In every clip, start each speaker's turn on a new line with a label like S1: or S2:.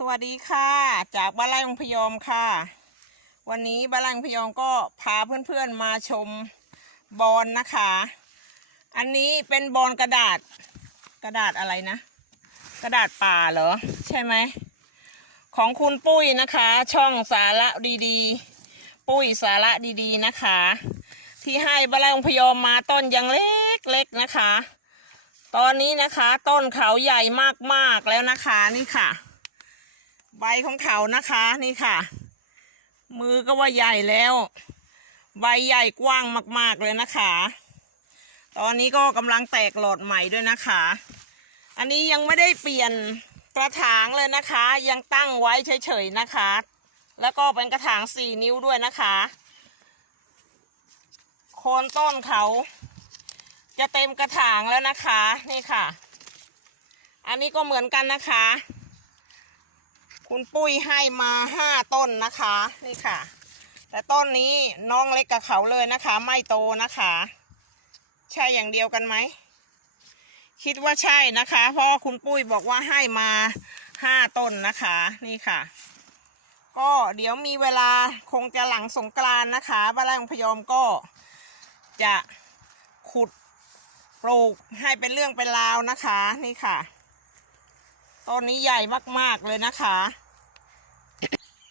S1: สวัสดีค่ะ จากบ้านไร่องพยอมค่ะ วันนี้บ้านไร่องพยอมก็พาเพื่อนๆมาชมบอลนะคะ อันนี้เป็นบอลกระดาษกระดาษอะไรนะ กระดาษป่าเหรอ ใช่ไหม ของคุณปุ้ยนะคะ ช่องสาระดีๆ ปุ้ยสาระดีๆนะคะ ที่ให้บ้านไร่องพยอมมาต้นยังเล็กๆนะคะ ตอนนี้นะคะต้นเขาใหญ่มากๆแล้วนะคะนี่ค่ะ ใบของเขานะคะนี่ค่ะ มือก็ว่าใหญ่แล้ว ใบใหญ่กว้างมาก ๆเลยนะคะ ตอนนี้ก็กำลังแตกหลอดใหม่ด้วยนะคะ อันนี้ยังไม่ได้เปลี่ยนกระถางเลยนะคะ ยังตั้งไว้เฉยๆนะคะ แล้วก็เป็นกระถางสี่นิ้วด้วยนะคะโคนต้นเขาจะเต็มกระถางแล้วนะคะ นี่ค่ะ อันนี้ก็เหมือนกันนะคะ คุณปุ้ยให้มาห้าต้นนะคะ นี่ค่ะ แต่ต้นนี้น้องเล็กกับเขาเลยนะคะ ไม่โตนะคะ ใช่อย่างเดียวกันไหม คิดว่าใช่นะคะ เพราะว่าคุณปุ้ยบอกว่าให้มาห้าต้นนะคะ นี่ค่ะ ก็เดี๋ยวมีเวลาคงจะหลังสงกรานนะคะบ้านไร่องพยอมก็จะขุดปลูกให้เป็นเรื่องเป็นราวนะคะ นี่ค่ะ ต้นนี้ใหญ่มากๆเลยนะคะ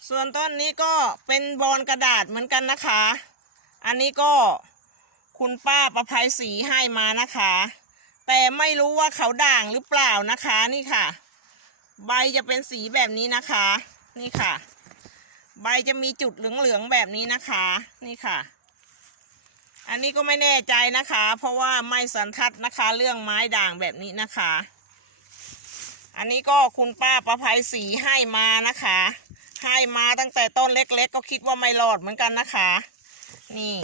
S1: ส่วนต้นนี้ก็เป็นบอลกระดาษเหมือนกันนะคะ อันนี้ก็คุณป้าประภัยสีให้มานะคะ แต่ไม่รู้ว่าเขาด่างหรือเปล่านะคะนี่ค่ะ ใบจะเป็นสีแบบนี้นะคะ นี่ค่ะ ใบจะมีจุดเหลืองๆแบบนี้นะคะ นี่ค่ะ อันนี้ก็ไม่แน่ใจนะคะ เพราะว่าไม่สันทัดนะคะ เรื่องไม้ด่างแบบนี้นะคะ อันนี้ก็คุณป้าประภัยสีให้มานะคะ ให้มาตั้งแต่ต้นเล็ก ๆ ก็คิดว่าไม่รอดเหมือนกันนะคะ นี่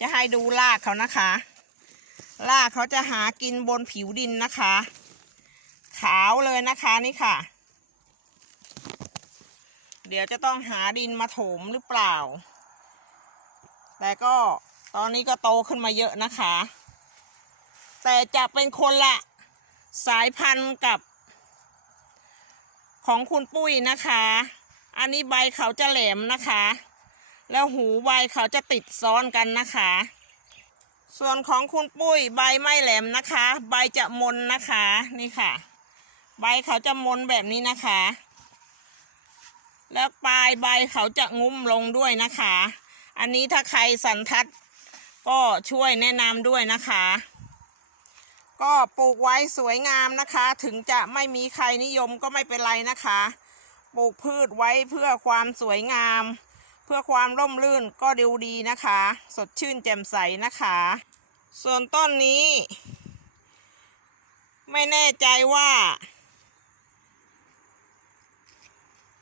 S1: จะให้ดูรากเขานะคะรากเขาจะหากินบนผิวดินนะคะ ขาวเลยนะคะนี่ค่ะ เดี๋ยวจะต้องหาดินมาถมหรือเปล่า แต่ก็ตอนนี้ก็โตขึ้นมาเยอะนะคะ แต่จะเป็นคนละสายพันธุ์กับ ของคุณปุ้ยนะคะ อันนี้ใบเขาจะแหลมนะคะ แล้วหูใบเขาจะติดซ้อนกันนะคะ ส่วนของคุณปุ้ยใบไม่แหลมนะคะ ใบจะมนนะคะนี่ค่ะ ใบเขาจะมนแบบนี้นะคะ แล้วปลายใบเขาจะงุ้มลงด้วยนะคะ อันนี้ถ้าใครสันทัดก็ช่วยแนะนำด้วยนะคะ ก็ปลูกไว้สวยงามนะคะ ถึงจะไม่มีใครนิยมก็ไม่เป็นไรนะคะ ปลูกพืชไว้เพื่อความสวยงาม เพื่อความร่มรื่นก็ดูดีนะคะ สดชื่นแจ่มใสนะคะ ส่วนต้นนี้ ไม่แน่ใจว่า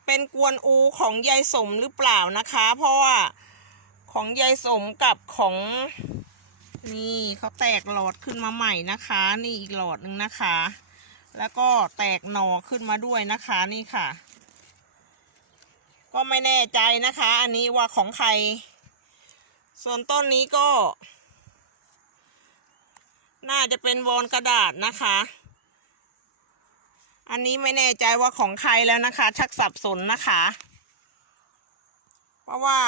S1: เป็นกวนอูของยายสมหรือเปล่านะคะ เพราะว่าของยายสมกับของ นี่เขาแตกหลอดขึ้นมาใหม่นะคะ นี่อีกหลอดหนึ่งนะคะ แล้วก็แตกหน่อขึ้นมาด้วยนะคะนี่ค่ะ ก็ไม่แน่ใจนะคะ อันนี้ว่าของใคร ส่วนต้นนี้ก็ น่าจะเป็นวอนกระดาษนะคะ อันนี้ไม่แน่ใจว่าของใครแล้วนะคะ ชักสับสนนะคะ เพราะว่า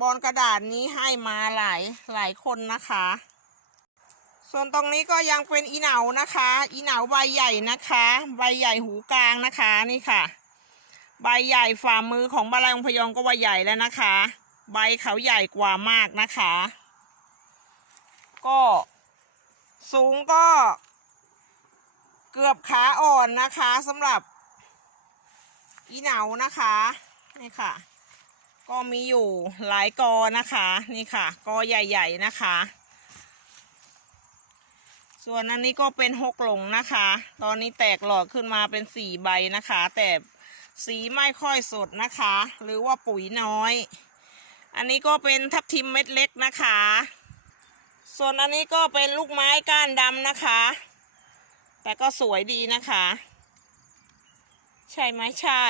S1: บอลกระดาษนี้ให้มาหลายหลายคนนะคะ ส่วนตรงนี้ก็ยังเป็นอีเหนานะคะ อีเหนาใบใหญ่นะคะ ใบใหญ่หูกลางนะคะนี่ค่ะ ใบใหญ่ฝ่ามือของบาลายองพยองก็ว่าใหญ่แล้วนะคะ ใบเขาใหญ่กว่ามากนะคะ ก็สูงก็ เกือบขาอ่อนนะคะสำหรับอีเหนานะคะนี่ค่ะ ก็มีอยู่หลายกอนะคะนี่ค่ะกอใหญ่ๆนะคะ ส่วนอันนี้ก็เป็นหกหลงนะคะ ตอนนี้แตกหลอดขึ้นมาเป็นสี่ใบนะคะ แต่สีไม่ค่อยสดนะคะ หรือว่าปุ๋ยน้อย อันนี้ก็เป็นทับทิมเม็ดเล็กนะคะ ส่วนอันนี้ก็เป็นลูกไม้ก้านดำนะคะ แต่ก็สวยดีนะคะ ใช่ไหมใช่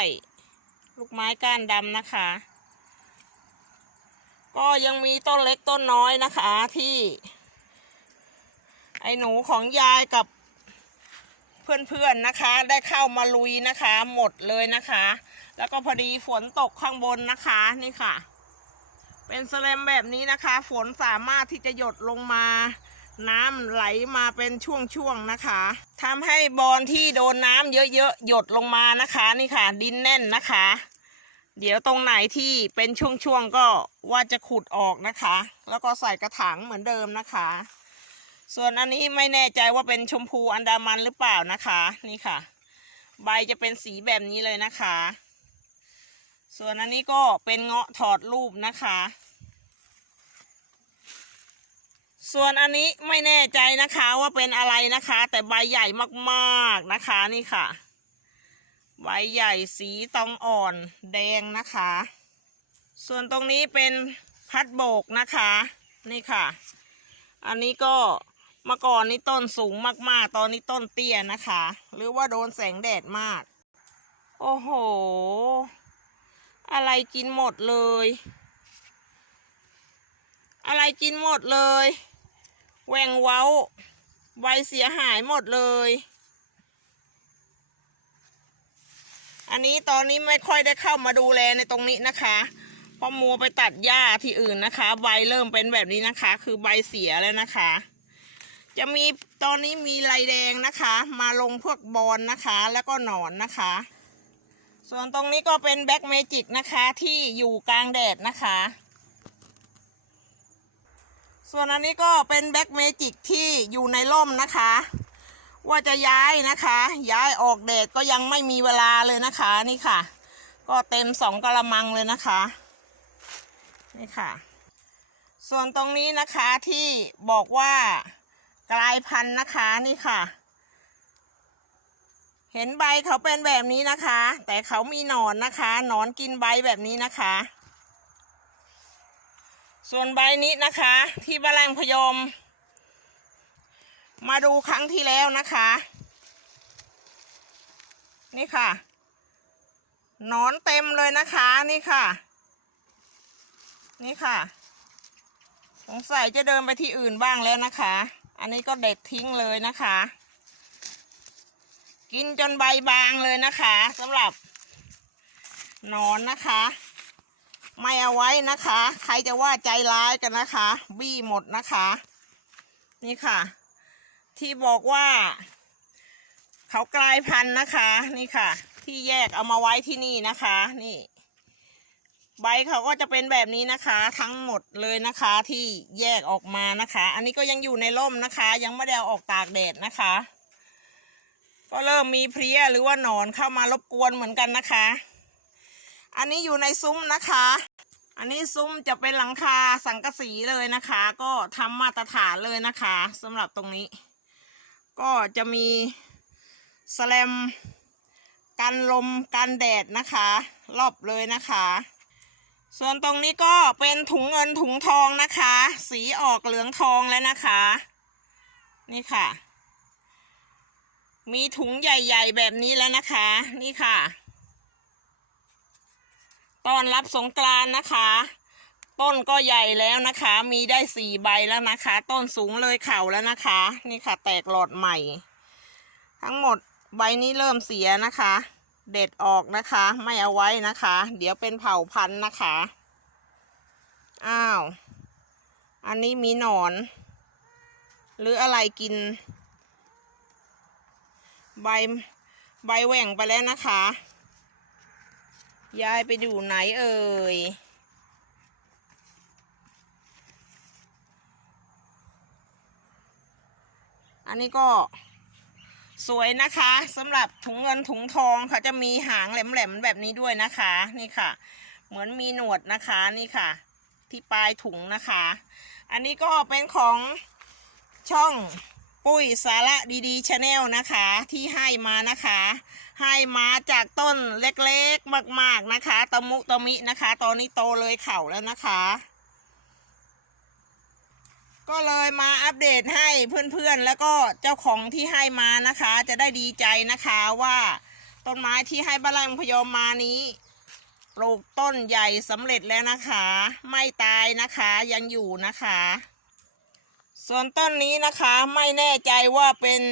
S1: ลูกไม้ก้านดำนะคะ ก็ยังมีต้นเล็กต้นน้อยนะคะที่ ไอ้หนูของยายกับเพื่อนๆนะคะ ได้เข้ามาลุยนะคะ หมดเลยนะคะ แล้วก็พอดีฝนตกข้างบนนะคะนี่ค่ะ เป็นสแลมแบบนี้นะคะ ฝนสามารถที่จะหยดลงมาน้ำไหลมาเป็นช่วงๆนะคะทำให้บอลที่โดนน้ำเยอะๆหยดลงมานะคะ นี่ค่ะ ดินแน่นนะคะ เดี๋ยวตรงไหนที่เป็นช่วงๆก็ว่าจะขุดออกนะคะ แล้วก็ใส่กระถางเหมือนเดิมนะคะ ส่วนอันนี้ไม่แน่ใจว่าเป็นชมพูอันดามันหรือเปล่านะคะ นี่ค่ะ ใบจะเป็นสีแบบนี้เลยนะคะ ส่วนอันนี้ก็เป็นเงาะถอดรูปนะคะ ส่วนอันนี้ไม่แน่ใจนะคะว่าเป็นอะไรนะคะ แต่ใบใหญ่มากๆนะคะนี่ค่ะ ใบใหญ่สีตองอ่อนแดงนะคะ ส่วนตรงนี้เป็นพัดโบกนะคะ นี่ค่ะ อันนี้ก็เมื่อก่อนนี้ต้นสูงมากๆ ตอนนี้ต้นเตี้ยนะคะ หรือว่าโดนแสงแดดมาก โอ้โห อะไรกินหมดเลย อะไรกินหมดเลย แหวงเว้าใบเสียหายหมดเลย อันนี้ตอนนี้ไม่ค่อยได้เข้ามาดูแลในตรงนี้นะคะเพราะมัวไปตัดหญ้าที่อื่นนะคะ ใบเริ่มเป็นแบบนี้นะคะ คือใบเสียแล้วนะคะ จะมีตอนนี้มีลายแดงนะคะ มาลงพวกบอลนะคะ แล้วก็หนอนนะคะ ส่วนตรงนี้ก็เป็นแบ็กเมจิกนะคะที่อยู่กลางแดดนะคะ ส่วนอันนี้ก็เป็นแบ็กเมจิกที่อยู่ในร่มนะคะ ว่าจะย้ายนะคะ ย้ายออกแดดก็ยังไม่มีเวลาเลยนะคะนี่ค่ะ ก็เต็มสองกะละมังเลยนะคะนี่ค่ะ ส่วนตรงนี้นะคะที่บอกว่ากลายพันธุ์นะคะนี่ค่ะ เห็นใบเขาเป็นแบบนี้นะคะ แต่เขามีหนอนนะคะหนอนกินใบแบบนี้นะคะ ส่วนใบนี้นะคะ ที่บาลังพยม มาดูครั้งที่แล้วนะคะ นี่ค่ะ นอนเต็มเลยนะคะนี่ค่ะ นี่ค่ะ สงสัยจะเดินไปที่อื่นบ้างแล้วนะคะ อันนี้ก็เด็ดทิ้งเลยนะคะ กินจนใบบางเลยนะคะสำหรับนอนนะคะ ไม่เอาไว้นะคะ ใครจะว่าใจร้ายกันนะคะ บี้หมดนะคะ นี่ค่ะ ที่บอกว่า เขากลายพันธุ์นะคะ นี่ค่ะ ที่แยกเอามาไว้ที่นี่นะคะ นี่ ใบเขาก็จะเป็นแบบนี้นะคะ ทั้งหมดเลยนะคะที่แยกออกมานะคะ อันนี้ก็ยังอยู่ในร่มนะคะ ยังไม่ได้เอาออกตากแดดนะคะ ก็เริ่มมีเพลี้ยหรือว่าหนอนเข้ามารบกวนเหมือนกันนะคะ อันนี้อยู่ในซุ้มนะคะอันนี้ซุ้มจะเป็นหลังคาสังกะสีเลยนะคะ ก็ทำมาตรฐานเลยนะคะสำหรับตรงนี้ ก็จะมีสแลมกันลมกันแดดนะคะ รอบเลยนะคะ ส่วนตรงนี้ก็เป็นถุงเงินถุงทองนะคะ สีออกเหลืองทองแล้วนะคะ นี่ค่ะ มีถุงใหญ่ ๆ แบบนี้แล้วนะคะ นี่ค่ะ ตอนรับสงกรานนะคะ ต้นก็ใหญ่แล้วนะคะ มีได้สี่ใบแล้วนะคะ ต้นสูงเลยเข่าแล้วนะคะ นี่ค่ะ แตกหลอดใหม่ ทั้งหมดใบนี้เริ่มเสียนะคะ เด็ดออกนะคะ ไม่เอาไว้นะคะ เดี๋ยวเป็นเผ่าพันธุ์นะคะ อ้าว อันนี้มีหนอน หรืออะไรกิน ใบใบแหว่งไปแล้วนะคะ ยายไปดูไหนเอ่ย นนี้ก็สวยนะคะสำหรับถุงเงินถุงทองเขาจะมีหางแหลมๆแบบนี้ด้วยนะคะ นี่ค่ะ เหมือนมีหนวดนะคะนี่ค่ะ ที่ปลายถุงนะคะ อันนี้ก็เป็นของช่องปุ้ยสาระดีๆชาแนลนะคะที่ให้มานะคะ ให้มาจากต้นเล็กๆมากๆนะคะตะมุตะมินะคะ ตอนนี้โตเลยเข่าแล้วนะคะ ก็เลยมาอัปเดตให้เพื่อนๆ แล้วก็เจ้าของที่ให้มานะคะ จะได้ดีใจนะคะว่าต้นไม้ที่ให้บ้านไร่พยอมมานี้ปลูกต้นใหญ่สำเร็จแล้วนะคะ ไม่ตายนะคะยังอยู่นะคะ ส่วนต้นนี้นะคะไม่แน่ใจว่าเป็น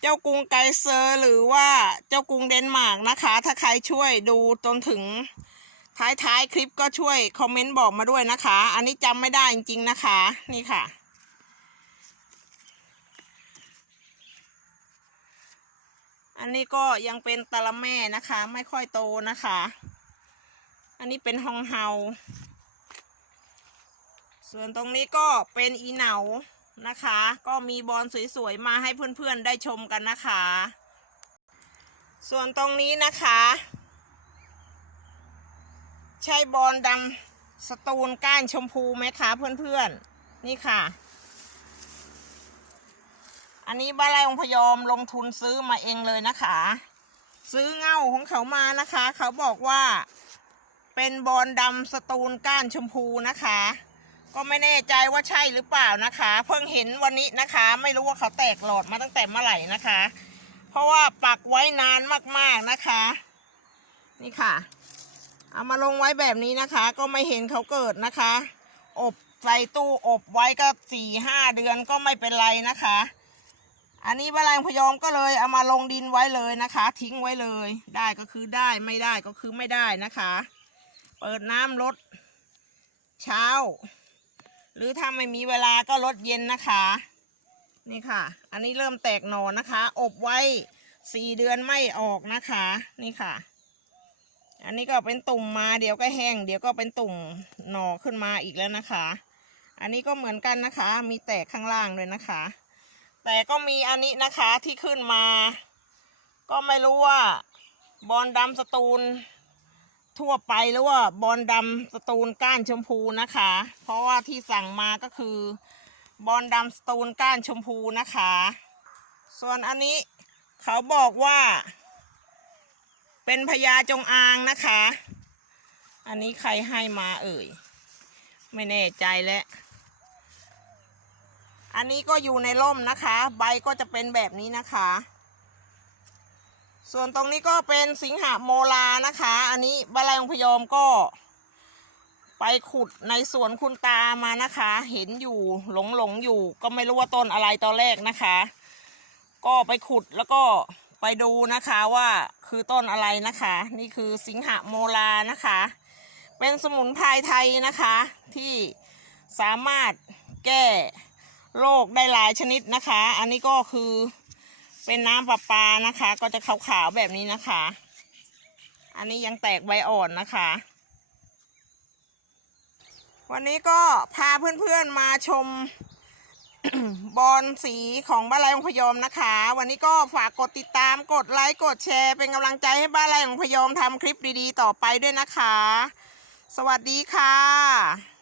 S1: เจ้ากรุงไกเซอร์หรือว่าเจ้ากรุงเดนมาร์กนะคะ ถ้าใครช่วยดูจนถึง ท้ายๆ คลิปก็ช่วยคอมเมนต์บอกมาด้วยนะคะ อันนี้จำไม่ได้จริง ๆ นะคะ นี่ค่ะ อันนี้ก็ยังเป็นตะละแม่นะคะ ไม่ค่อยโตนะคะ อันนี้เป็นฮองเฮา ส่วนตรงนี้ก็เป็นอีเหนานะคะ ก็มีบอลสวยๆ มาให้เพื่อนๆ ได้ชมกันนะคะ ส่วนตรงนี้นะคะ ใช่บอลดำสตูลก้านชมพูไหมคะเพื่อนๆ นี่ค่ะ อันนี้บ้านไรองพยอมลงทุนซื้อมาเองเลยนะคะ ซื้อเง่าของเขามานะคะ เขาบอกว่าเป็นบอลดำสตูลก้านชมพูนะคะ ก็ไม่แน่ใจว่าใช่หรือเปล่านะคะ เพิ่งเห็นวันนี้นะคะ ไม่รู้ว่าเขาแตกหลอดมาตั้งแต่เมื่อไหร่นะคะ เพราะว่าปักไว้นานมากๆนะคะ นี่ค่ะ เอามาลงไว้แบบนี้นะคะ ก็ไม่เห็นเขาเกิดนะคะ อบใส่ตู้อบไว้ก็สี่ห้าเดือนก็ไม่เป็นไรนะคะ อันนี้บาลังพยอมก็เลยเอามาลงดินไว้เลยนะคะ ทิ้งไว้เลย ได้ก็คือได้ไม่ได้ก็คือไม่ได้นะคะ เปิดน้ำลดเช้า หรือถ้าไม่มีเวลาก็ลดเย็นนะคะ นี่ค่ะ อันนี้เริ่มแตกหนอนนะคะ อบไว้สี่เดือนไม่ออกนะคะ นี่ค่ะ อันนี้ก็เป็นตุ่มมาเดี๋ยวก็แห้ง เดี๋ยวก็เป็นตุ่มหน่อขึ้นมาอีกแล้วนะคะ อันนี้ก็เหมือนกันนะคะ มีแตกข้างล่างด้วยนะคะ แต่ก็มีอันนี้นะคะที่ขึ้นมา ก็ไม่รู้ว่าบอลดำสตูล ทั่วไปหรือว่าบอลดำสตูลก้านชมพูนะคะ เพราะว่าที่สั่งมาก็คือบอลดำสตูลก้านชมพูนะคะ ส่วนอันนี้เขาบอกว่า เป็นพญาจงอางนะคะ อันนี้ใครให้มาเอ่ย ไม่แน่ใจแล้ว อันนี้ก็อยู่ในร่มนะคะ ใบก็จะเป็นแบบนี้นะคะ ส่วนตรงนี้ก็เป็นสิงหาโมลานะคะ อันนี้บาลายองพยอมก็ ไปขุดในสวนคุณตามานะคะ เห็นอยู่หลงหลงอยู่ ก็ไม่รู้ว่าต้นอะไรตอนแรกนะคะ ก็ไปขุดแล้วก็ ไปดูนะคะว่าคือต้นอะไรนะคะ นี่คือสิงหาโมลานะคะ เป็นสมุนไพรไทยนะคะ ที่สามารถแก้โรคได้หลายชนิดนะคะ อันนี้ก็คือเป็นน้ำประปานะคะ ก็จะขาวๆแบบนี้นะคะ อันนี้ยังแตกใบอ่อนนะคะ วันนี้ก็พาเพื่อนๆมาชม บอลสีของบ้านไรของพยอมนะคะ วันนี้ก็ฝากกดติดตามกดไลค์กดแชร์ เป็นกำลังใจให้บ้านไรของพยอมทำคลิปดีๆ ต่อไปด้วยนะคะ สวัสดีค่ะ